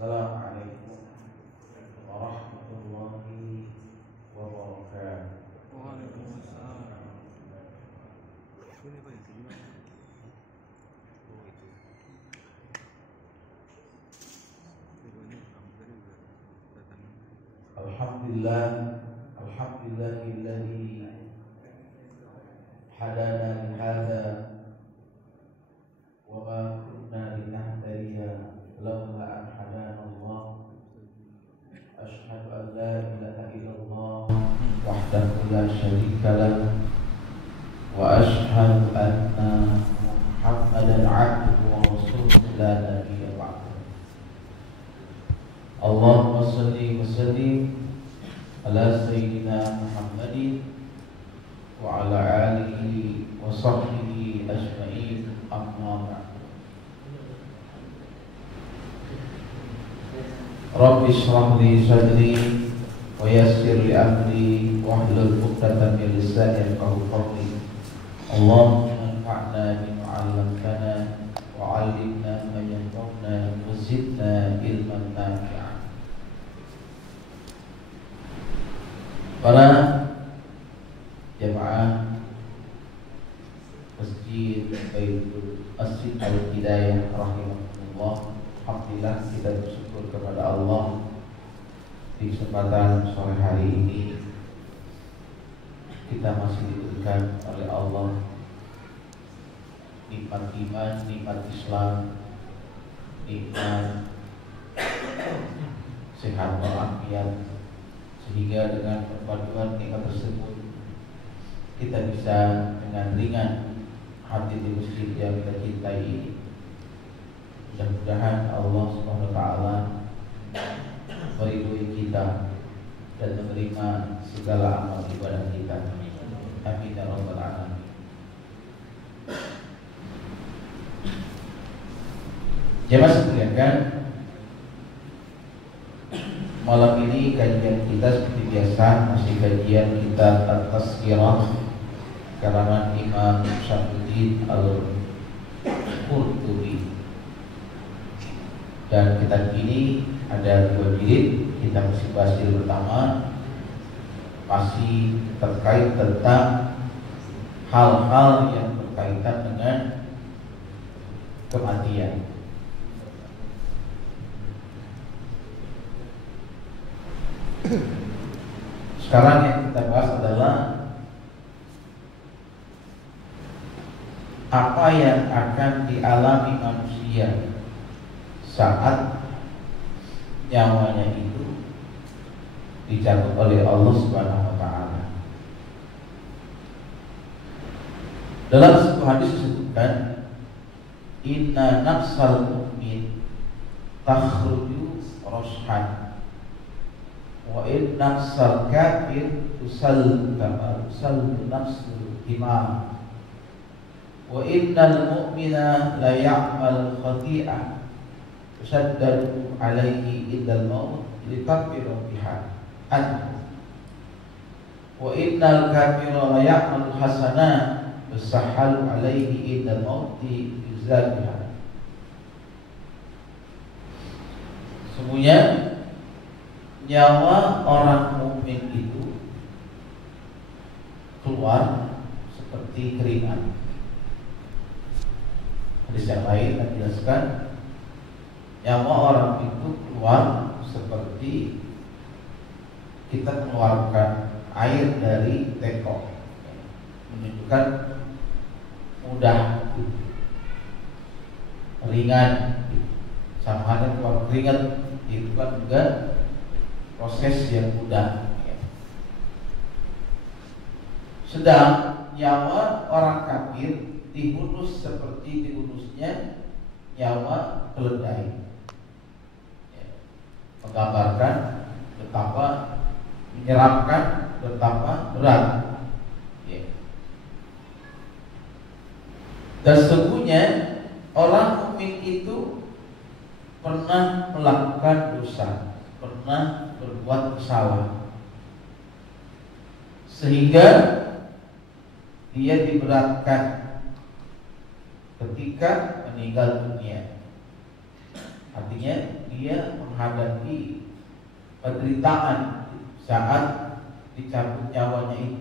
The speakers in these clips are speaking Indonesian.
Assalamualaikum warahmatullahi wabarakatuh. Waalaikumsalam. Ini apa ya? Oh itu. Alhamdulillah, alhamdulillahilladzi hadana li hadza wa ma kunna linahtadiya laula an hadana Allah. Asyhadu an la ilaha illallah wahdahu la syarika lahu wa asyhadu anna Muhammadan abduhu wa rasuluhu la nabiyya ba'dahu. Allahumma shalli wa sallim ala sayyidina Muhammadin wa ala alihi wa sahbihi ajma'in, amma ba'd. Rabbi shrah li sadri wa yassir li amri wahlul 'uqdatam min lisani yafqahu qawli. Allahumma anfa'na bima 'allamtana wa 'allimna ma yanfa'una wa zidna ilman nafi'an. Para jamaah Masjid Baitul Masjid Al-Hidayah rahimahullah, alhamdulillah kita bersyukur kepada Allah di kesempatan sore hari ini kita masih diberikan oleh Allah nikmat iman, nikmat Islam, nikmat sehat walafiat, sehingga dengan perpaduan nikmat tersebut kita bisa dengan ringan hati di masjid yang kita cintai ini. Mudah-mudahan Allah Subhanahu wa taala meridhoi kita dan menerima segala amal ibadah kita. Amin ya rabbal alamin. Jemaah sekalian, malam ini kajian kita seperti biasa masih kajian kitab At-Tazkirah karangan Imam Syamsuddin Al-Qurtubi. Dan kitab ini ada 2 jilid. Kita masih bahas jilid pertama, masih terkait tentang hal-hal yang berkaitan dengan kematian. Sekarang yang kita bahas adalah apa yang akan dialami manusia saat nyawanya itu dicabut oleh Allah Subhanahu wa taala. Dalam sebuah hadis disebutkan, inna nafsal mu'min takhruju roshan wa in nafsal kafir tusal kama tusal nafsul himar wa innal mu'mina la ya'mal khati'ah tusaddadu alaihi indal maut litakbiru biha anhu wa innal kafira la ya'mal hasanah tusahhalu alaihi indal maut yuzabiha. Semuanya nyawa orang mukmin itu keluar seperti keringat. Hadis yang lain menjelaskan nyawa orang itu keluar seperti kita mengeluarkan air dari teko, menunjukkan mudah, ringan. Sama halnya keluar keringat itu kan juga proses yang mudah. Sedang nyawa orang kafir dihunus seperti dihunusnya nyawa keledai, menggambarkan betapa menyeramkan, betapa berat. Dan sesungguhnya orang mukmin itu pernah melakukan dosa, pernah berbuat salah, sehingga dia diberatkan ketika meninggal dunia. Artinya dia menghadapi penderitaan saat dicabut nyawanya itu,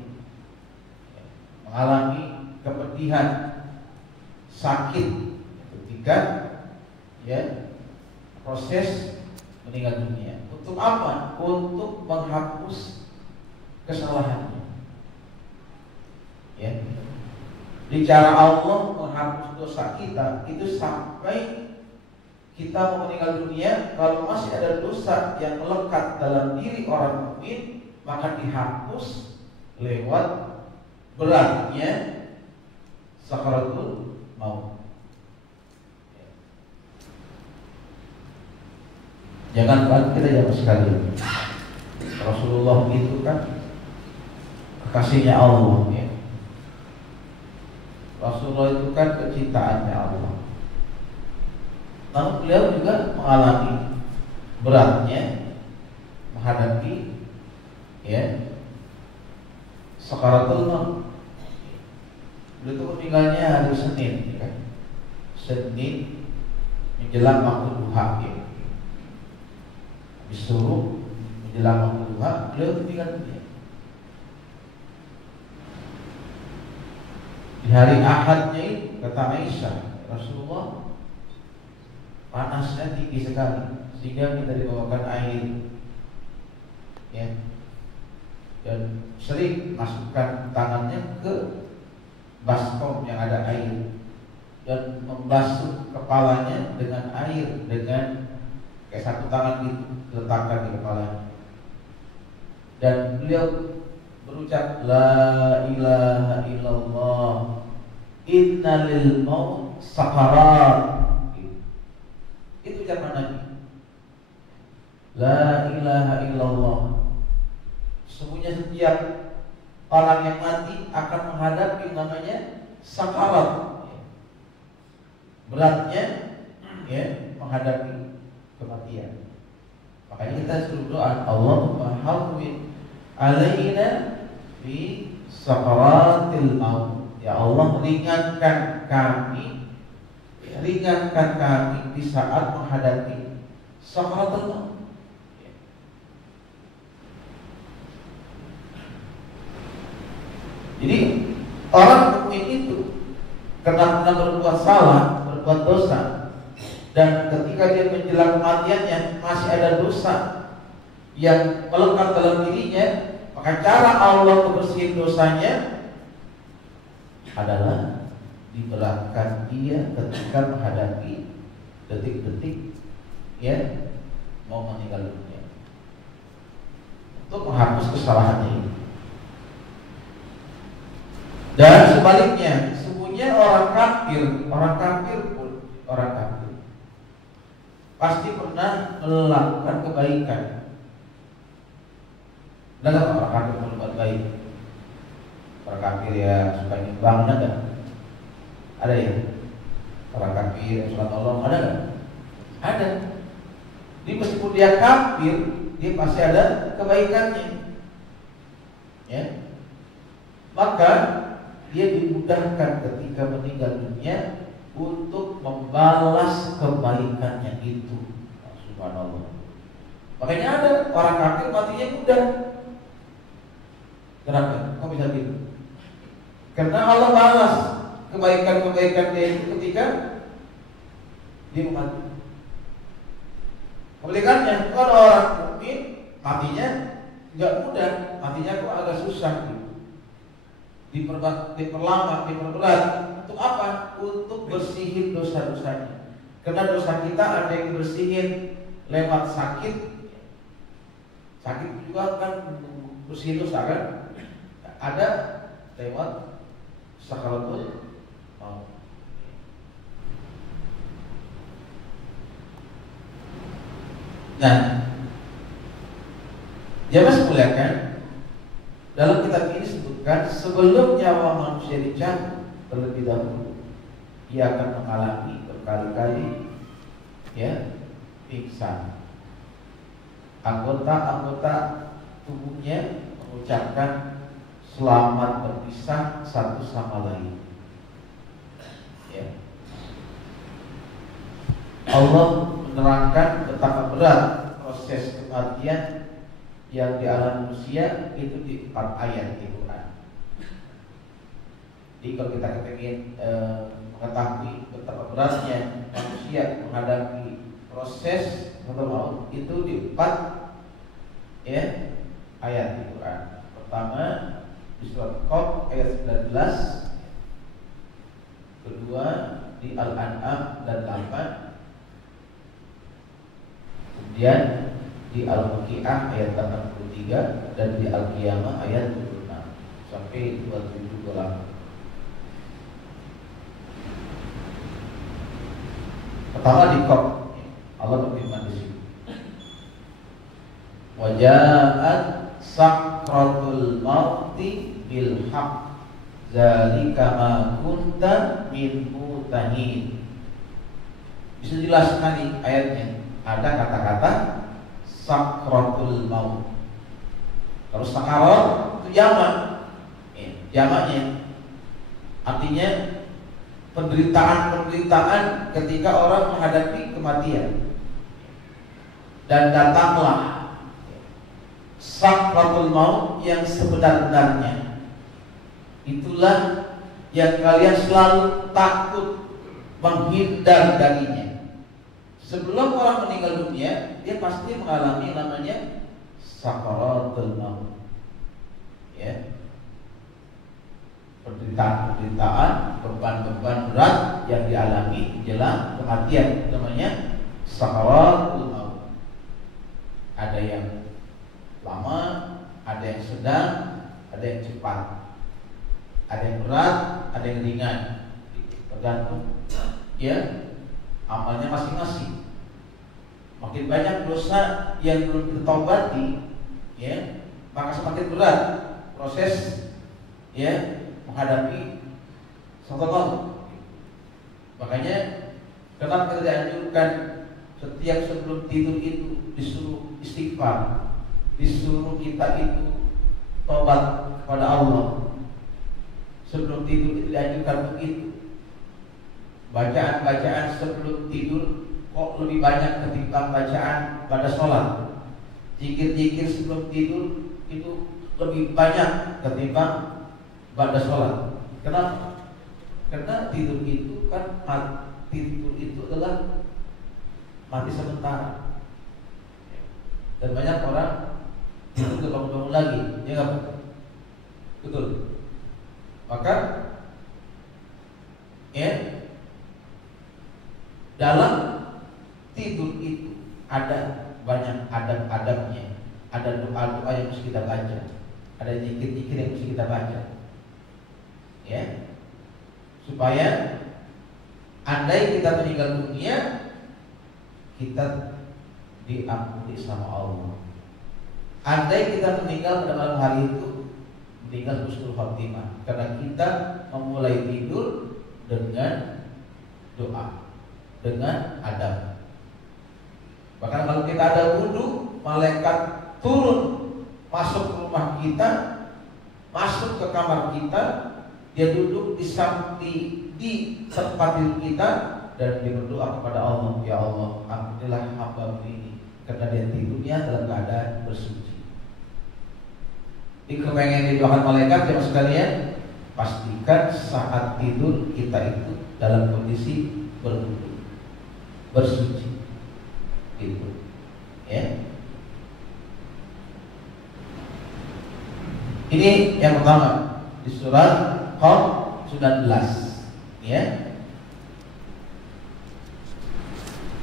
mengalami kepedihan, sakit ketika proses meninggal dunia. Untuk apa? Untuk menghapus kesalahannya. Di cara Allah menghapus dosa kita itu sampai kita mau meninggal dunia, kalau masih ada dosa yang melekat dalam diri orang mukmin, maka dihapus lewat beratnya sakaratul maut. Jangan kita jangan sekali. Rasulullah itu kan kekasihnya Allah, ya. Rasulullah itu kan kecintaannya Allah. Namun beliau juga mengalami beratnya menghadapi sakaratul maut. Beliau itu meninggalnya hari Senin, kan? Senin menjelang waktu duha, ya. Disuruh menjelang waktu duha, beliau meninggal dunia. Di hari Ahadnya itu, kata Aisyah, Rasulullah panasnya tinggi sekali sehingga kita dibawakan air, ya, dan sering masukkan tangannya ke baskom yang ada air dan membasuh kepalanya dengan air, dengan kayak satu tangan gitu diletakkan di kepalanya, dan beliau berucap la ilaha illallah innalil maut sakarat. Itu ucapan Nabi. La ilaha illallah. Sesungguhnya setiap orang yang mati akan menghadapi namanya sakarat. Beratnya menghadapi kematian. Makanya kita suruh doa, Allahumma hawwin alaina fi sakaratil maut. Ya Allah, ringankan kami di saat menghadapi sakaratul maut. Jadi orang mukmin itu karena berbuat salah, berbuat dosa, dan ketika dia menjelang kematiannya masih ada dosa yang melekat dalam dirinya, maka cara Allah membersihkan dosanya adalah diberatkan dia ketika menghadapi detik-detik mau meninggal dunia, untuk menghapus kesalahannya ini. Dan sebaliknya, sesungguhnya orang kafir pasti pernah melakukan kebaikan. Ada nggak orang kafir berbuat baik? Orang kafir ya suka nyumbang, ada nggak? Ada ya? Orang kafir yang sholat tolong, ada nggak? Ada. Jadi meskipun dia kafir, dia pasti ada kebaikannya. Ya. Maka dia dimudahkan ketika meninggal dunia untuk membalas kebaikannya itu. Subhanallah. Makanya ada orang kafir matinya mudah. Kenapa? Kok bisa gitu? Karena Allah balas kebaikan-kebaikan dia itu ketika dia mati. Kebalikannya, kalau orang mukmin matinya nggak mudah, matinya kok agak susah gitu. Diperlama, diperberat. Untuk apa? Untuk bersihin dosa-dosanya. Karena dosa kita ada yang bersihin lewat sakit. Sakit juga kan bersihin dosa kan? Ada lewat sakaratul maut. Nah, jamaah sekalian, dalam kitab ini disebutkan sebelum nyawa manusia dicabut terlebih dahulu, ia akan mengalami berkali-kali pingsan. Anggota-anggota tubuhnya mengucapkan selamat berpisah satu sama lain. Allah menerangkan betapa berat proses kematian yang dialami manusia itu di 4 ayat di Quran. Jadi kalau kita ingin mengetahui betapa beratnya manusia menghadapi proses maut itu di 4 ayat di Quran. Pertama di surat Qaf ayat 19, kedua di Al-An'am dan 8, kemudian di Al-Waqi'ah ayat 83 dan di Al-Qiyamah ayat 26 sampai 27 28. Pertama di Qaf, Allah berfirman di sini, waja'at sakratul mauti bil haqq zalika ma kunta minhu tahin. Bisa jelaskan nih ayatnya. Ada kata-kata sakratul maut. Kalau sakarat itu jamaknya. Artinya penderitaan ketika orang menghadapi kematian. Dan datanglah sakratul maut yang sebenar-benarnya. Itulah yang kalian selalu takut menghindar darinya. Sebelum orang meninggal dunia, dia pasti mengalami namanya sakaratul maut. Ya. Penderitaan, beban-beban berat yang dialami jelang kematian, namanya sakaratul maut. Ada yang lama, ada yang sedang, ada yang cepat. Ada yang berat, ada yang ringan. Tergantung amalnya masing-masing. Makin banyak dosa yang belum ditobati, maka semakin berat proses menghadapi sakaratul maut. Makanya kenapa kita dianjurkan setiap sebelum tidur itu disuruh istighfar, disuruh kita itu tobat kepada Allah. Sebelum tidur itu dianjurkan begitu. Bacaan-bacaan sebelum tidur kok lebih banyak ketimbang bacaan pada sholat. Zikir-zikir sebelum tidur itu lebih banyak ketimbang pada sholat. Kenapa? Karena tidur itu kan tidur itu adalah mati sementara. Dan banyak orang tidur bangun-bangun lagi, ya nggak? Betul. Maka dalam tidur itu ada banyak adab-adabnya, ada doa-doa yang mesti kita baca, ada zikir-zikir yang mesti kita baca, supaya andai kita meninggal dunia, kita diampuni sama Allah. Andai kita meninggal pada malam hari itu, meninggal husnul khotimah, karena kita memulai tidur dengan doa, dengan adab. Bahkan kalau kita ada wudhu, malaikat turun masuk ke rumah kita, masuk ke kamar kita, dia duduk di tempat tidur kita dan dia berdoa kepada Allah, ya Allah, ampunilah hamba ini karena dia tidurnya dalam keadaan bersuci. Di kepengen didoakan malaikat ya sekalian, pastikan saat tidur kita itu dalam kondisi berwudu, bersuci, gitu, Ini yang pertama di surat Qaf 19,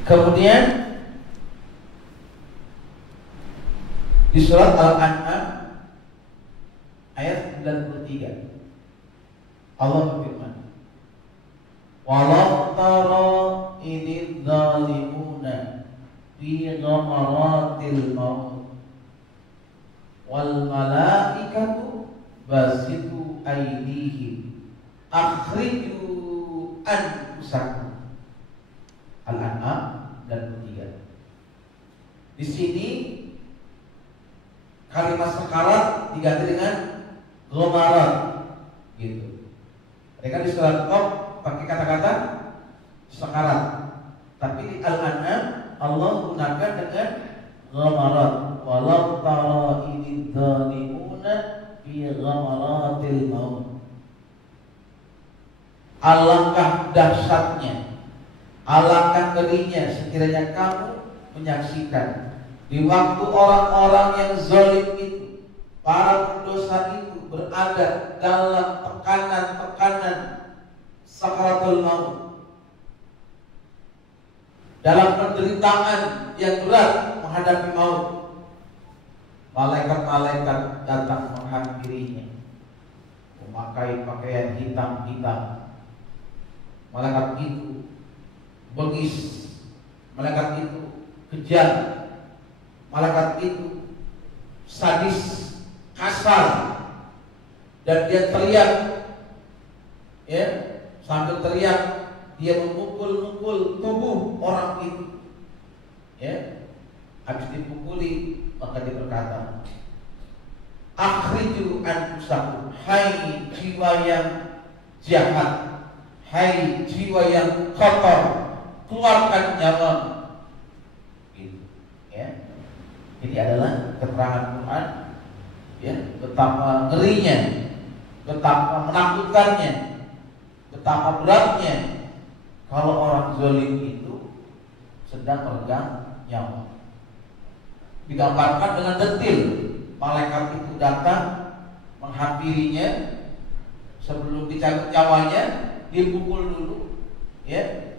Kemudian di surat Al-An'am ayat 93 Allah berfirman, walau tara idz zalimuna fi ghamaratil maut wal malaikatu basitu aydihim akhriju anfusakum. Al-An'am dan 3. Di sini kalimat sakarat diganti dengan ghamarat, gitu. Mereka di surat Qaf pakai kata-kata sakarat, tapi di Al-An'am Allah gunakan dengan ghamarat. Walau tara idh dhalimuna fi ghamaratil maut. Alangkah dahsyatnya, alangkah ngerinya sekiranya kamu menyaksikan di waktu orang-orang yang zalim itu, para pendosa itu berada dalam tekanan-tekanan sakaratul maut, dalam penderitaan yang berat menghadapi maut. Malaikat-malaikat datang menghampirinya, memakai pakaian hitam-hitam. Malaikat itu bengis, malaikat itu kejam, malaikat itu sadis, kasar, dan dia teriak, ya, sambil teriak dia memukul-mukul tubuh orang itu, ya. Habis dipukuli maka dia berkata, akhriju anfusakum, hai jiwa yang jahat, hai jiwa yang kotor, keluarkan nyawa. Gitu, ya. Ini adalah keterangan Quran, ya, betapa ngerinya, betapa menakutkannya, betapa beratnya kalau orang zalim itu sedang meregang nyawa. Digambarkan dengan detil. Malaikat itu datang menghampirinya, sebelum dicabut nyawanya dipukul dulu, ya.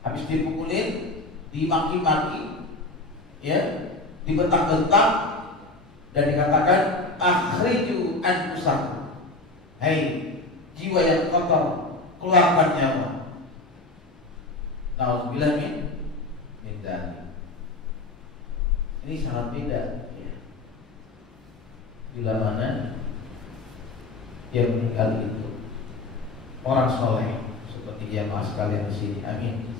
Habis dipukulin, dimaki-maki, ya, dibentak-bentak, dan dikatakan akhriju anfusakum, hai jiwa yang kotor, keluarkan nyawa. Nauzubillah min dzalik. Ini sangat beda, ya. Bila mana yang meninggal itu orang soleh seperti jamaah sekalian di sini, amin.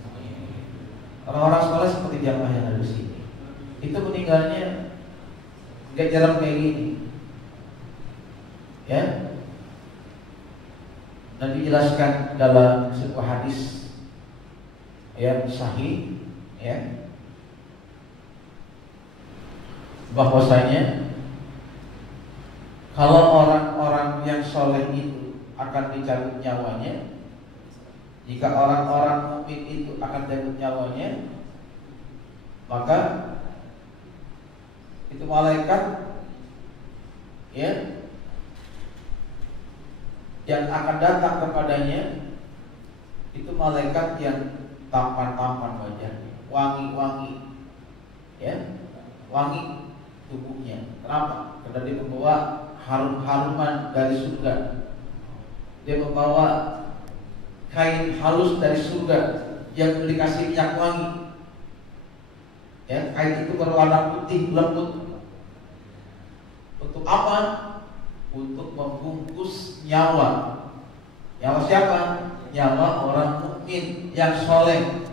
Orang-orang soleh seperti jamaah yang ada di sini, itu meninggalnya gak jarang kayak gini, ya. Nabi jelaskan dalam sebuah hadis yang sahih, ya, bahwasanya kalau orang-orang yang soleh itu akan dicabut nyawanya, jika orang-orang mukmin itu akan dicabut nyawanya, maka itu malaikat, ya, yang akan datang kepadanya itu malaikat yang tampan-tampan wajahnya, wangi-wangi, ya, wangi tubuhnya. Kenapa? Karena dia membawa harum-haruman dari surga. Dia membawa kain halus dari surga yang dikasih minyak wangi, ya, kain itu berwarna putih lembut. Untuk apa? Untuk membungkus nyawa. Nyawa siapa? Nyawa orang mukmin yang soleh.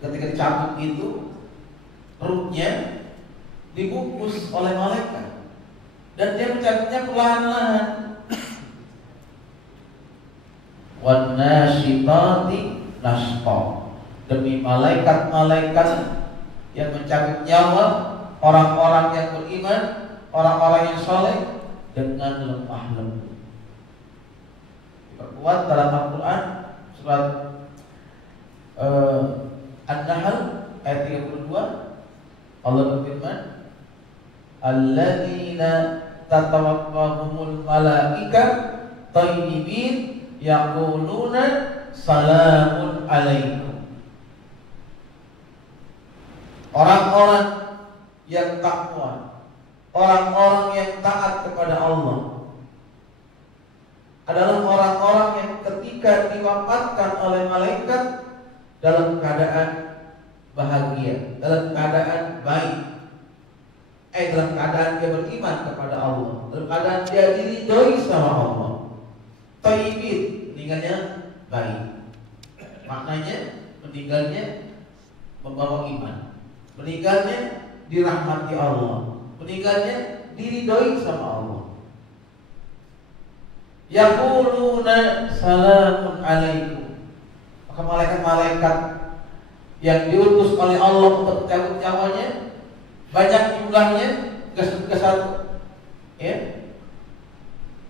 Ketika dicabut itu, perutnya dibungkus oleh malaikat, dan dia mencabutnya perlahan-lahan. Wan nasyitati nashqa, demi malaikat-malaikat yang mencabut nyawa orang-orang yang beriman, orang-orang yang soleh dengan lemah lembut. Diperkuat dalam Al-Quran surat An-Nahl ayat 32, Allah berfirman, alladzina tatawaffahumul malaika thayyibin yaquluna salamun alaikum. Orang-orang yang takwa, orang-orang yang taat kepada Allah adalah orang-orang yang ketika diwafatkan oleh malaikat dalam keadaan bahagia, dalam keadaan baik, dalam keadaan dia beriman kepada Allah, dalam keadaan dia diridhoi sama Allah. Thayyibin, meninggalnya baik. Maknanya meninggalnya membawa iman, meninggalnya dirahmati Allah, meninggalnya diridhoi sama Allah. Yaquluna salamun alaikum. Maka malaikat-malaikat yang diutus oleh Allah untuk mencabut nyawanya, banyak jumlahnya, ke satu. Ya,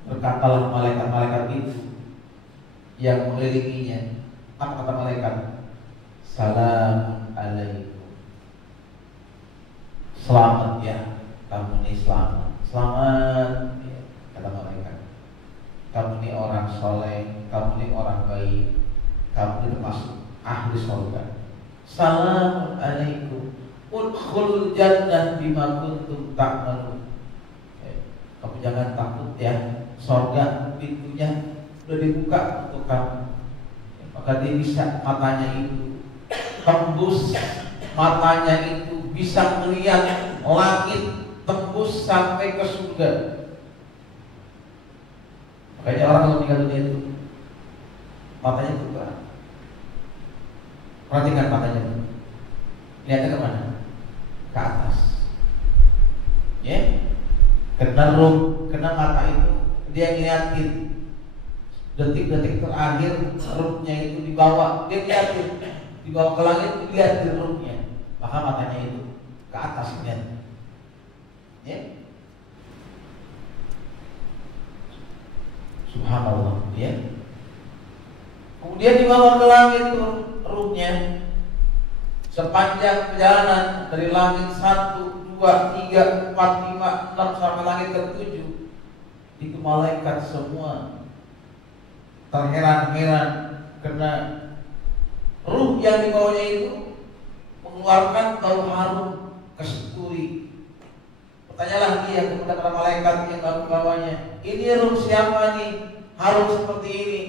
berkatalah malaikat-malaikat itu yang mengelilinginya. Apa kata malaikat? Salamun alaikum. Selamat ya, kamu ini selamat. Selamat ya, kata malaikat. Kamu ini orang soleh, kamu ini orang baik, kamu ini termasuk ahli surga. Salamun alaikum. Udkhul jannah bima kuntum ta'malun. Kamu jangan takut ya, surga pintunya sudah dibuka untuk kamu. Maka dia bisa, matanya itu tembus, matanya itu bisa melihat langit, tembus sampai ke surga. Makanya orang kalau meninggal dunia itu matanya buka. Perhatikan matanya itu. Lihatnya kemana? Ke atas. Ya, kena ruh, kena mata itu, dia ngeliatin detik-detik terakhir ruhnya itu dibawa, dia ngeliatin, dibawa ke langit, lihat ruhnya, maka matanya itu ke atas lihat. Ya, subhanallah ya. Kemudian dibawa ke langit ruhnya. Sepanjang perjalanan dari langit 1, 2, 3, 4, 5, 6 sampai langit ke-7, itu malaikat semua terheran-heran karena ruh yang dibawanya itu mengeluarkan bau harum kasturi. Bertanyalah dia kepada para malaikat yang membawanya, ini ruh siapa nih? Harum seperti ini.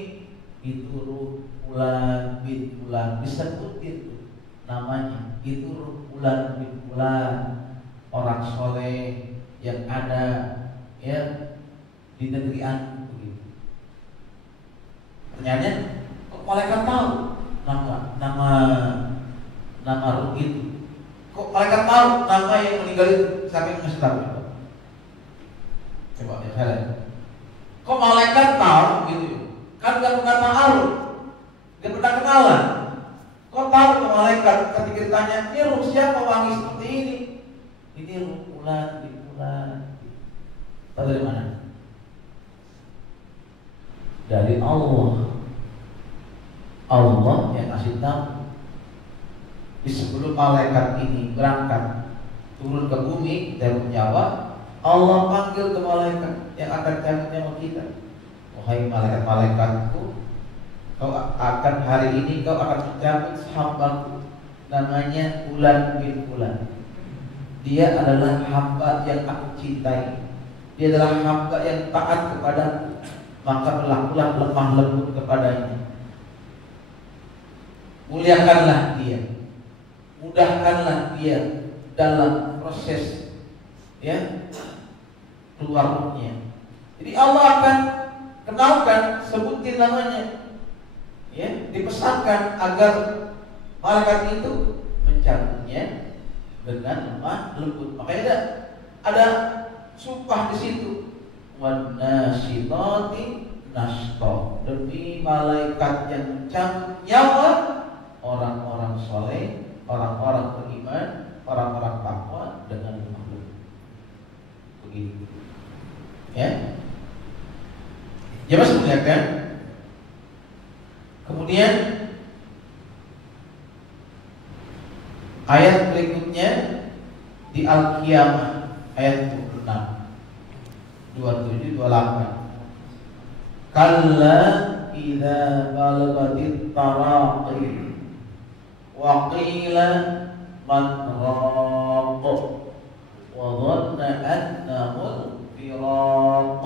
Itu ruh Fulan bin Fulan, disebutin namanya. Itu ruh Fulan bin Fulan, orang soleh yang ada ya di negeri Anu begitu. Pertanyaannya, kok malaikat tahu nama ruh itu? Kok malaikat tahu nama yang meninggal itu? Siapa yang ngasih tahu? Coba ya saya. Kok malaikat tahu gitu? Kan gak pernah tahu, gak pernah kenalan. Kok tahu ke malaikat ketika ditanya, ini ruh siapa wangi seperti ini? Ini ruh Fulan bin Fulan. Tahu dari mana? Dari Allah. Allah yang kasih tahu. Di sebelum malaikat ini berangkat turun ke bumi dan menyawa, Allah panggil ke malaikat yang akan cabut nyawa kita. Wahai malaikat-malaikatku, kau akan hari ini kau akan mencabut hambaku, namanya Fulan bin Fulan. Dia adalah hamba yang aku cintai. Dia adalah hamba yang taat kepadaku. Maka berlakulah lemah lembut kepadanya. Muliakanlah dia, mudahkanlah dia dalam proses ya keluar ruhnya. Jadi Allah akan kenalkan, sebutin namanya, ya, dipesankan agar malaikat itu mencabutnya dengan lemah lembut. Makanya ada sumpah di situ, wan nasyitati nashta, demi malaikat yang mencabut nyawa orang-orang soleh, orang-orang beriman, orang-orang takwa dengan lemah lembut. Begitu. Ya. Ya masih melihatkan. Kemudian ayat berikutnya di Al-Qiyamah ayat 26, 27, 28. Kalla idza balagatit taraqi wa qila man raq wa dhanna annahu firaq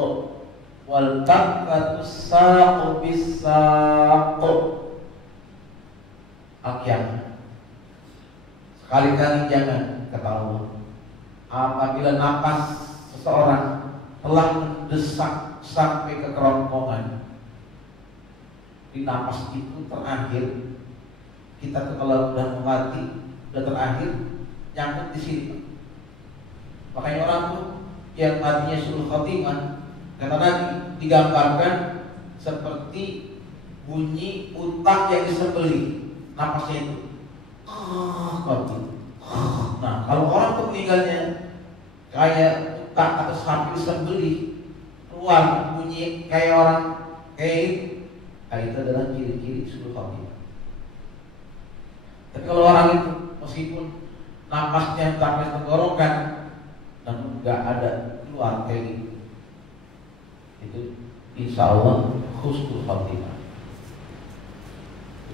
wal taqatus saqu bis saq. Al-Qiyamah. Sekali-kali jangan, kata Allah, apabila napas seseorang telah mendesak sampai ke kerongkongan, di napas itu terakhir, kita tuh kalau udah mati, udah terakhir, nyangkut di sini. Makanya orang tuh yang matinya suul khotimah, kata Nabi, digambarkan seperti bunyi unta yang disembelih, napasnya itu. Seperti itu. Nah, kalau orang tuh meninggalnya kayak tak atau sapi sembelih keluar bunyi kayak orang kayak itu adalah ciri-ciri suul khotimah. Tapi kalau orang itu meskipun napasnya sampai tenggorokan namun nggak ada keluar kayak gitu, itu insya Allah husnul khotimah.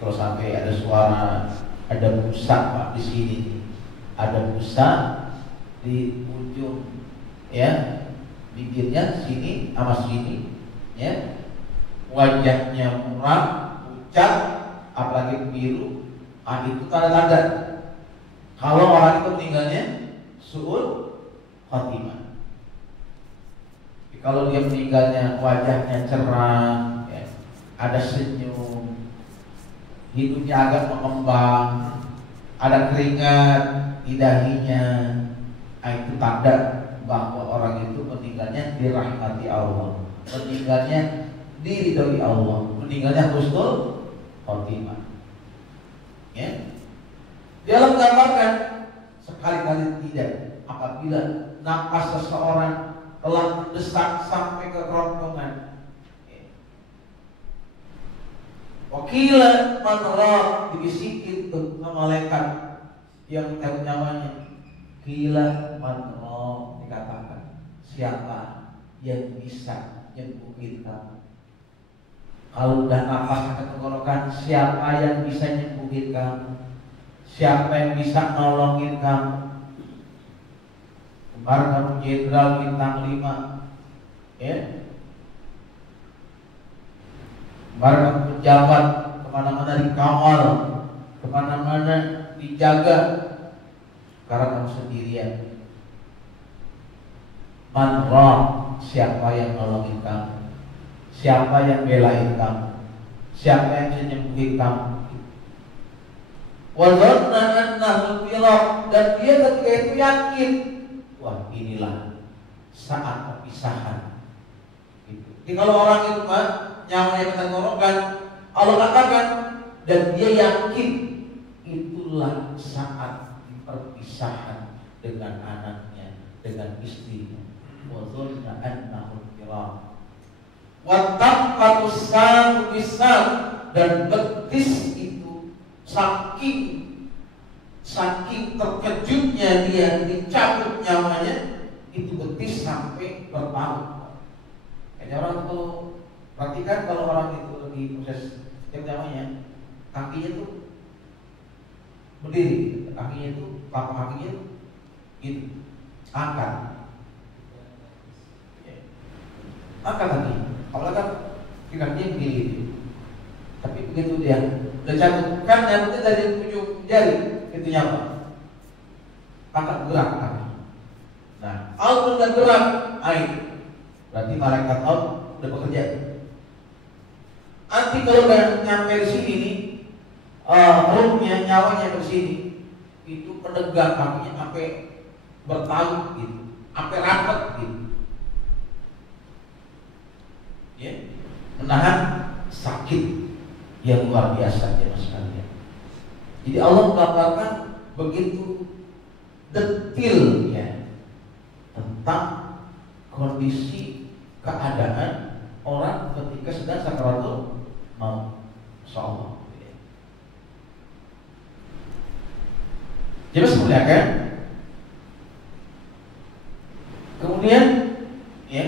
Kalau sampai ada suara, ada busa Pak di sini, ada busa di ujung ya bibirnya sini sama sini ya, wajahnya muram, pucat, apalagi biru, itu tanda-tanda kalau orang itu meninggalnya suul khotimah. Kalau dia meninggalnya wajahnya cerah, ya, ada senyum, hidungnya agak mengembang, ada keringat di dahinya, itu tanda bahwa orang itu meninggalnya dirahmati Allah, meninggalnya diridhoi Allah, meninggalnya husnul khotimah. Ya, dia menggambarkan sekali-kali tidak apabila napas seseorang telah mendesak sampai ke kerongkongan. Wakila manra dibisikin tuh sama malaikat yang mencabut nyawanya. Kila manra dikatakan siapa yang bisa nyembuhin kamu. Kalau udah nafas ke tenggorokan, siapa yang bisa nyembuhin kamu? Siapa yang bisa nolongin kamu? Kemarin kamu jenderal bintang 5, ya. Kemarin kamu pejabat, kemana-mana dikawal, kemana-mana dijaga. Sekarang kamu sendirian. Man ra, siapa yang nolongin kamu? Siapa yang belain kamu? Siapa yang bisa nyembuhin kamu? Wa dhanna annahu firaq, dan dia ketika itu yakin, wah inilah saat perpisahan. Gitu. Jadi kalau orang itu kan nyawanya di tenggorokan, Allah katakan, dan dia yakin itulah saat perpisahan dengan anaknya, dengan istrinya. Wa dhanna annahu firaq. Wattaqatus sam bisam, dan betis itu saking terkejutnya dia dicabut nyawanya, itu betis sampai bertahun. Kayaknya orang itu perhatikan kalau orang itu lagi proses nyawanya, kakinya itu berdiri, kakinya itu telapak kakinya gitu, angkat lagi. Kalau kan kakinya begini, tapi begitu dia udah cabut, kan nyambutnya dari ujung jari, itu nyawa, angkat gerak kaki. Nah, out udah gerak, berarti malaikat out udah bekerja. Nanti kalau udah nyampe di sini nih, ruhnya, nyawanya ke sini, itu menegak kakinya sampai bertaut gitu, sampai rapat gitu. Ya, menahan sakit yang luar biasa ya mas kalian. Jadi Allah menggambarkan begitu detailnya tentang kondisi keadaan orang ketika sedang sakaratul maut. Insyaallah. Jadi sebenarnya kan, kemudian ya,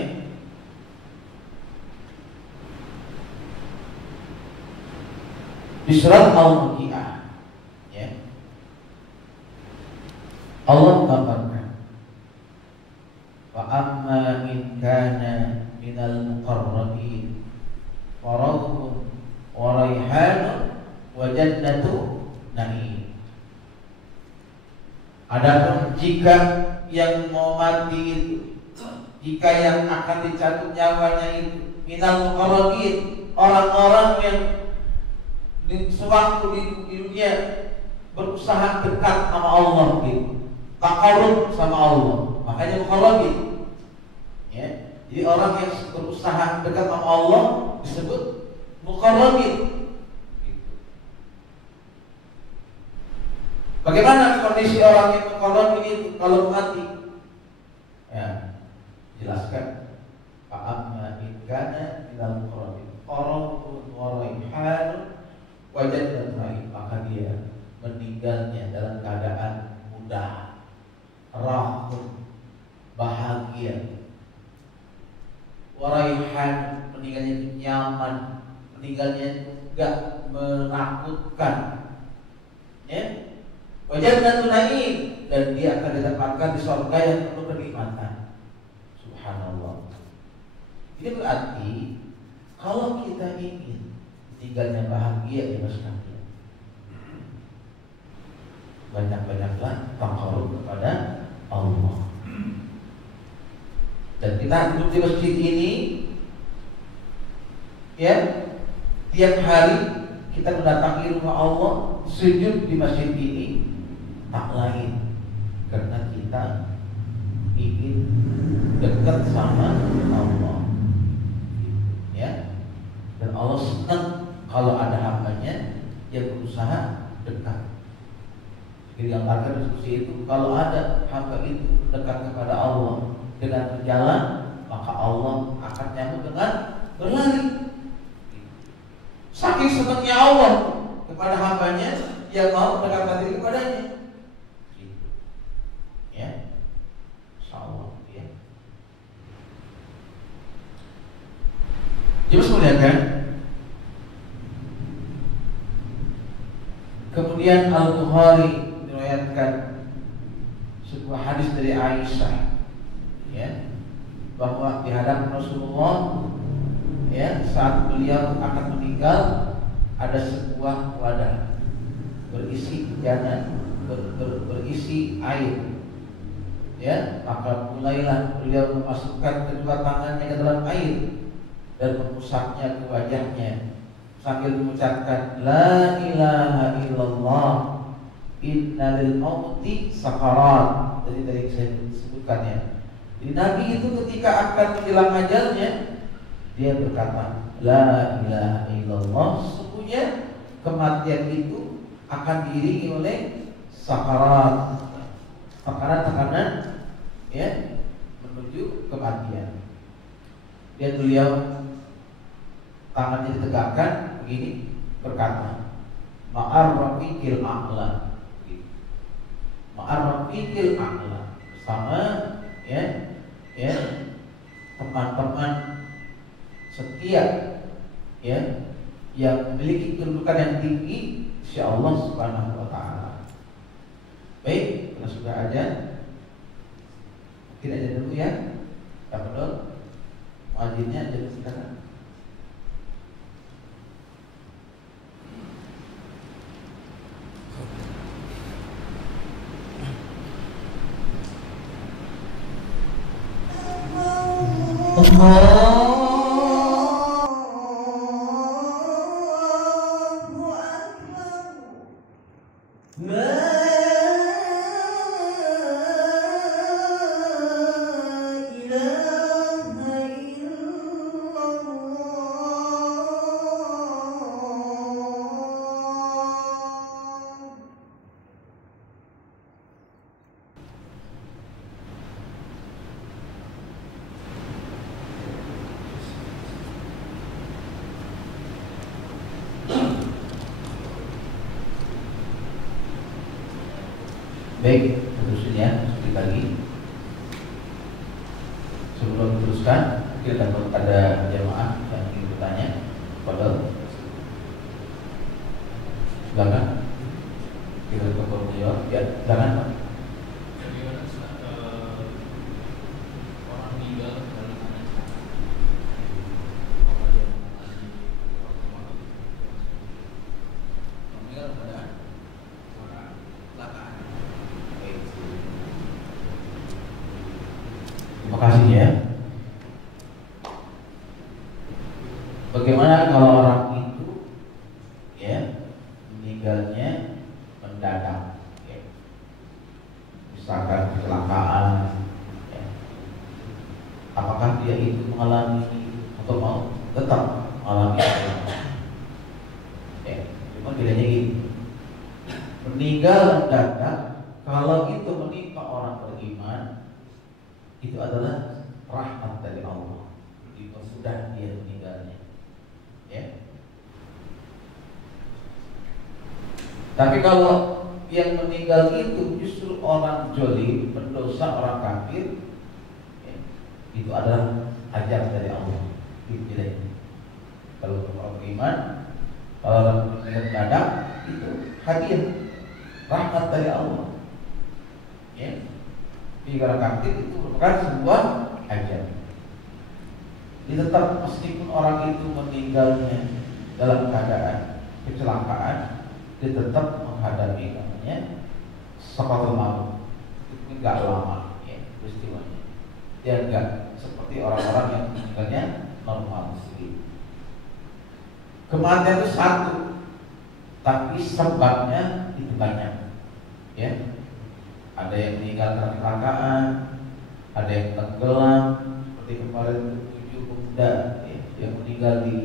di surat Al-Waqiah ya, Allah menggambarkan wa amma in kana minal muqarrabin faradun wa raihanun wa jannatu na'im. Adapun jika yang mau mati itu, jika yang akan dicabut nyawanya itu minal muqarrabin, orang-orang yang sewaktu di dunia berusaha dekat sama Allah gitu, takarub sama Allah, makanya muqarrabin ya. Jadi orang yang berusaha dekat sama Allah disebut muqarrabin gitu. Bagaimana kondisi orang yang mengkolon ini kalau mati? Ya, jelaskan. Fa'amma in kana minal muqarrabin qarabun wa raihan wa jannatun na'im, maka dia meninggalnya dalam keadaan mudah, rahmat, bahagia. Waraihan, meninggalnya itu nyaman, meninggalnya itu enggak menakutkan. Ya. Wajan dan na'im, dan dia akan didapatkan di surga yang penuh kenikmatan. Subhanallah. Ini berarti kalau kita ingin meninggalnya bahagia ya Mas kalian, banyak-banyaklah taqarrub kepada Allah. Dan kita duduk di masjid ini, ya, tiap hari kita mendatangi rumah Allah, sujud di masjid ini, tak lain karena kita ingin dekat sama Allah, ya. Dan Allah senang kalau ada hambanya yang berusaha dekat. Jadi gambarkan diskusi itu, kalau ada hamba itu dekat kepada Allah dengan berjalan, maka Allah akan nyambut dengan berlari. Saking senangnya Allah kepada hambanya yang mau mendekatkan diri kepadanya. Ya, insyaallah ya. Jadi muliakan. Kemudian Al-Bukhari meriwayatkan sebuah hadis dari Aisyah, ya, bahwa di hadapan Rasulullah, ya, saat beliau akan meninggal, ada sebuah wadah berisi janan, berisi air, ya, maka mulailah beliau memasukkan kedua tangannya ke dalam air dan mengusapnya ke wajahnya sambil mengucapkan la ilaha illallah innalil mauti sakarat. Jadi tadi saya sebutkan, ya. Jadi Nabi itu ketika akan menjelang ajalnya, dia berkata la ilaha illallah, sesungguhnya kematian itu akan diiringi oleh sakarat, tekanan-tekanan, ya, menuju kematian. Dan beliau tangannya ditegakkan begini, berkata ma'ar rafiqil a'la, ma'ar rafiqil a'la, bersama, ya, teman-teman setia, ya, yang memiliki kedudukan yang tinggi sisi Allah Subhanahu wa taala. Baik, kita sudah aja. Mungkin aja dulu, ya. Kita betul. Muadzinnya jadi sekarang. Baik, terusin ya, sedikit lagi. Sebelum diteruskan, kita dapat ada jemaah yang ingin bertanya. Padahal silakan. Kita ke beliau. Ya, silakan Pak. Orang meninggal dalam keadaan Terima kasih, ya. Bagaimana kalau orang itu, ya, meninggalnya mendadak, ya. Misalkan kecelakaan, ya. Apakah dia itu mengalami atau mau tetap mengalami kecelakaan? Ya, cuma bedanya gini. meninggal mendadak, kalau itu menimpa orang beriman, itu adalah rahmat dari Allah, dipermudah dia meninggalnya, ya. Tapi kalau yang meninggal itu justru orang jolim, pendosa, orang kafir, ya, itu adalah ajar dari Allah. Tidak. Kalau orang beriman, kalau orang mendadak, itu hadiah, rahmat dari Allah. Ya. Di orang kafir itu merupakan sebuah ajar. Jadi tetap meskipun orang itu meninggalnya dalam keadaan kecelakaan, dia tetap menghadapi namanya sakaratul maut. Itu enggak lama, ya, peristiwanya. Dia enggak seperti orang-orang yang meninggalnya normal sendiri. Kematian itu satu, tapi sebabnya itu banyak, ya. Ada yang meninggal karena kecelakaan, ada yang tenggelam, seperti kemarin 7 pemuda, ya, yang meninggal di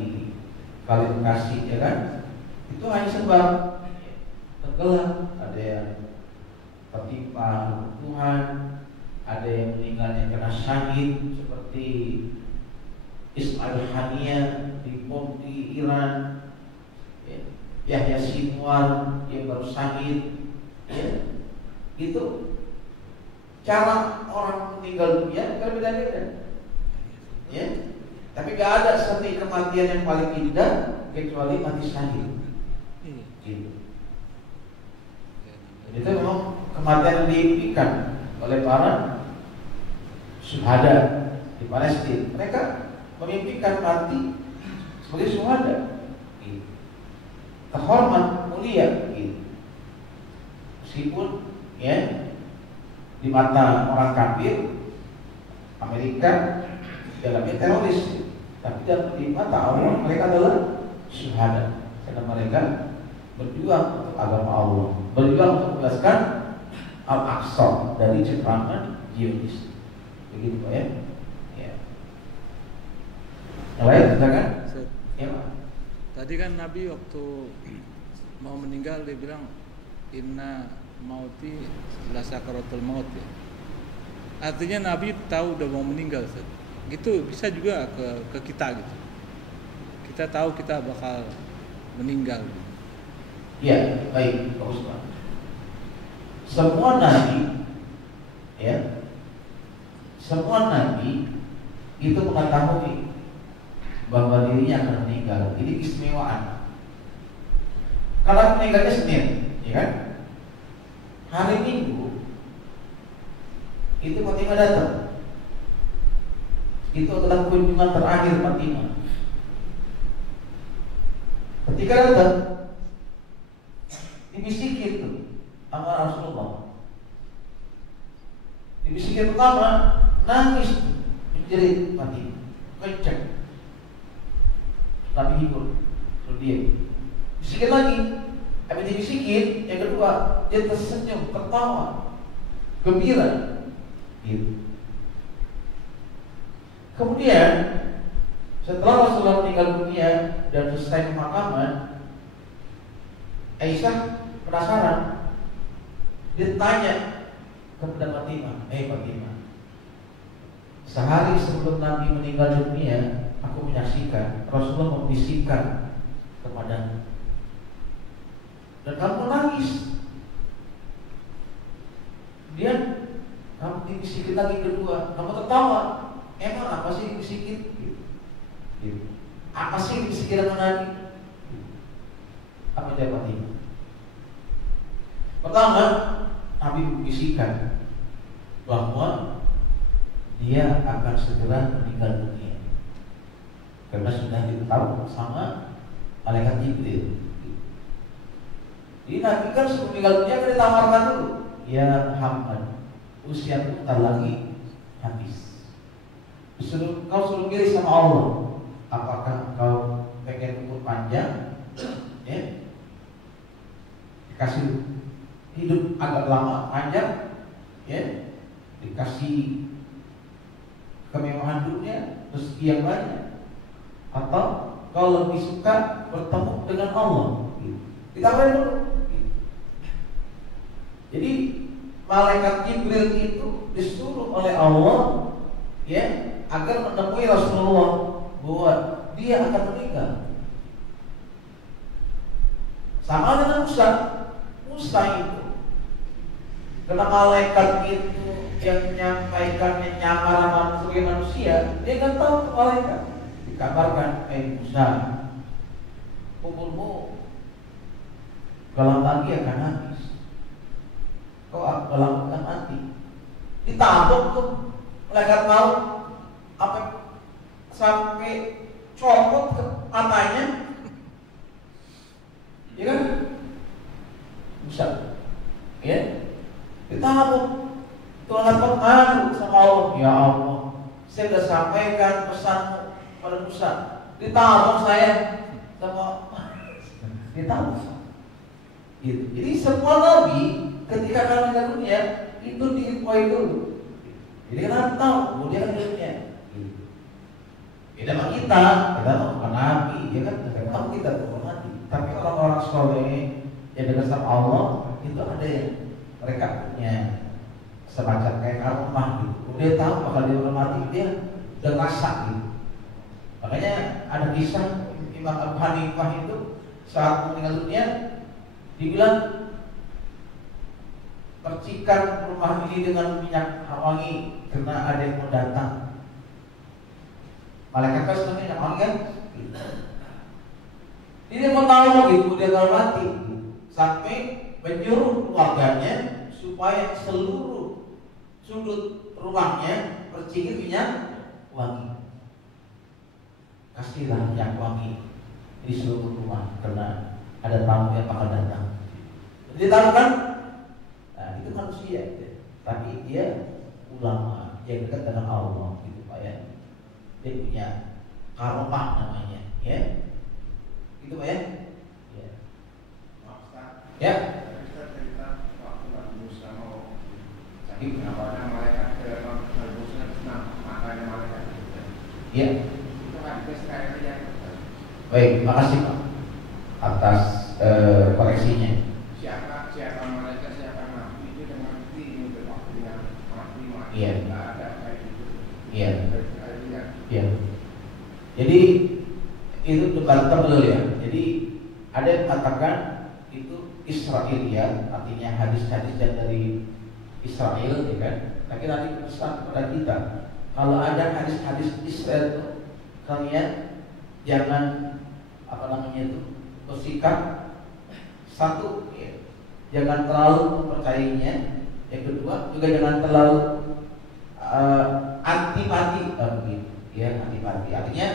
Kali Bekasi, ya kan? Itu hanya sebab tenggelam. Ada yang tertimpa Tuhan, ada yang meninggalnya karena syahid seperti Ismail Haniya di bom di Iran, ya. Yahya Sinwar yang baru syahid, ya. Itu cara orang meninggal dunia kan beda-beda, ya. Tapi gak ada seni kematian yang paling indah kecuali mati syahid, gitu. Itu memang kematian yang diimpikan oleh para syuhada di Palestina. Mereka memimpikan mati sebagai syuhada, gitu. Terhormat, mulia, gitu. Meskipun, ya, di mata orang kafir Amerika dalamnya teroris, tapi di mata Allah mereka adalah syuhada, karena mereka berjuang untuk agama Allah, berjuang untuk membebaskan Al-Aqsa dari cengkraman Zionis. Begitu, Pak, ya. Ya. Yang lain, silakan. Ya, Pak. Tadi kan Nabi waktu mau meninggal dia bilang inna mauti la sakaratul maut, ya. Artinya Nabi tahu udah mau meninggal, Ustaz. Gitu bisa juga ke kita gitu. Kita tahu kita bakal meninggal. Ya, baik, Pak Ustaz. Semua nabi, ya, semua nabi itu mengetahui bahwa dirinya akan meninggal. Ini keistimewaan. Kalau meninggalnya Senin, ya kan? Hari Minggu itu Fatimah datang. Itu adalah kunjungan terakhir Fatimah. Ketika datang, dibisikin tuh sama Rasulullah. Dibisikin pertama, nangis menjerit Fatimah, kencang. Nabi hibur, suruh diam. Bisikin lagi, habis dibisikin, yang kedua dia tersenyum, tertawa, gembira, gitu. Kemudian setelah Rasulullah meninggal dunia dan selesai pemakaman, Aisyah penasaran. Dia tanya kepada Fatimah, Fatimah, sehari sebelum Nabi meninggal dunia, aku menyaksikan Rasulullah membisikkan kepadamu dan kamu nangis. Kemudian kamu dibisikin lagi kedua, kamu tertawa. Emang apa sih dibisikin? Apa sih dibisikin sama Nabi? Apa jawabannya? Pertama, Nabi membisikkan bahwa dia akan segera meninggal dunia karena sudah diketahui sama malaikat Jibril. Jadi Nabi kan sebelum meninggal dunia akan ditawarkan dulu, ya Muhammad, usiamu tak lagi habis. Kau suruh pilih sama Allah, apakah kau pengen umur panjang, ya, dikasih hidup agak lama panjang, ya, dikasih kemewahan dunia, rezeki yang banyak, atau kau lebih suka bertemu dengan Allah. Ditawarin dulu. Jadi malaikat Jibril itu disuruh oleh Allah ya agar menemui Rasulullah bahwa dia akan meninggal. Sama dengan Musa itu, karena malaikat itu yang menyampaikannya nyamar sebagai manusia, dia kan tahu malaikat. Dikabarkan, Musa, umurmu kalau lagi akan habis, kau kalau akan mati. Ditabok tuh malaikat mau apa sampai copot ke matanya, ya kan? Bisa, ya? Ditabok. Tuhan malu sama Allah. Ya Allah, saya sudah sampaikan pesan pada Musa. Ditabok saya sama ditabok. Gitu. Jadi semua nabi ketika akan meninggal dunia itu diinfoi dulu. Jadi kan tahu bahwa dia akan meninggal dunia. Beda sama kita bukan nabi, ya kan? Kita tahu kita bukan nabi. Tapi orang-orang soleh yang dekat sama Allah itu ada yang mereka punya semacam kayak karomah gitu. Dia tahu bakal dia akan mati, dia udah rasa gitu. Makanya ada kisah Imam Abu Hanifah itu saat meninggal dunia dibilang percikan rumah ini dengan minyak wangi karena ada yang mau datang. Malaikat kan sebenarnya minyak wangi kan? Dia mau tahu gitu dia kalau mati sampai menyuruh keluarganya supaya seluruh sudut rumahnya percikan minyak wangi. Kasihlah minyak wangi di seluruh rumah karena ada tamu yang bakal datang. Dia tahu kan? Nah, itu manusia, tapi dia ulama yang dekat dengan Allah, gitu Pak ya. Dia punya karomah namanya, ya. Gitu Pak ya. Ya. Ya. Cerita waktu Nabi Musa mau jadi awalnya malaikat ke Nabi Musa senang makanya malaikat. Ya. Itu kan sekali aja. Baik, makasih Pak atas koreksinya. Siapa malaikat siapa nabi itu dengan ini waktunya mati. Iya. Nggak ada kayak gitu. Iya. Iya. Iya. Jadi itu debatable ya. Jadi ada yang mengatakan itu Israiliyat, artinya hadis-hadis yang dari Israel, ya kan? Tapi nanti pesan kepada kita, kalau ada hadis-hadis Israel itu kalian jangan bersikap satu, ya, jangan terlalu mempercayainya. Yang kedua juga jangan terlalu antipati, begitu, ya antipati. Artinya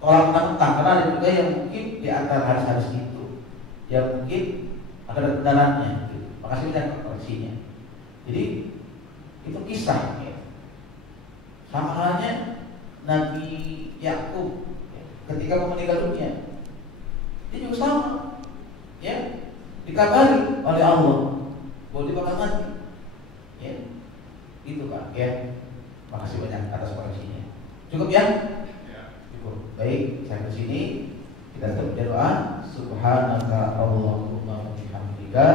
tolak mentah, karena ada juga yang mungkin di antara hadis-hadis itu yang mungkin ada kebenarannya. Gitu. Makasih banyak koreksinya. Jadi itu kisah, ya. Sama halnya Nabi Yakub ketika meninggal dunia, dia juga sama, ya, dikabari oleh Allah bahwa dia bakal mati, ya, itu Pak, ya. Makasih banyak atas koreksinya. Cukup ya? Cukup. Baik, sampai sini kita tutup doa. Subhanaka Allahumma wa bihamdika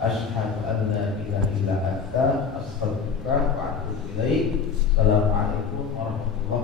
asyhadu an la ilaha illa anta astaghfiruka wa atubu ilaik. Assalamualaikum warahmatullahi wabarakatuh.